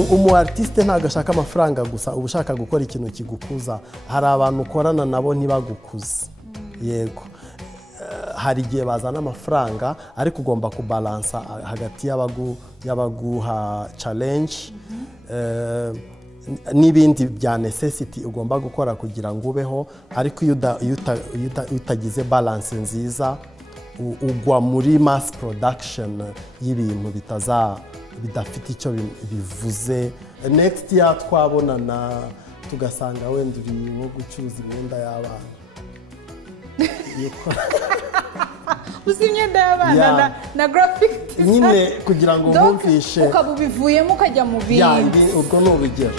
umu artiste ntago ashaka amafaranga gusa ubushaka gukora ikintu kigukuza hari abantu ukorana nabo ntibagukuze yego hari igihe bazana amafaranga ariko ugomba kubalansa hagati y'abaguha challenge n'ibindi bya necessity ugomba gukora kugira ngo ubeho ariko iyo utagize balance nziza ugwa muri mass production y'ibintu bidafite icyo bivuze next year twabonana tugasanga wenda uri nko gucuruza imyenda y'abana uzi imyenda y'abana na graphic nyine kugira ngo mwumvishe ukabubivuyemo ukajya mu bindi ubwo ni urugero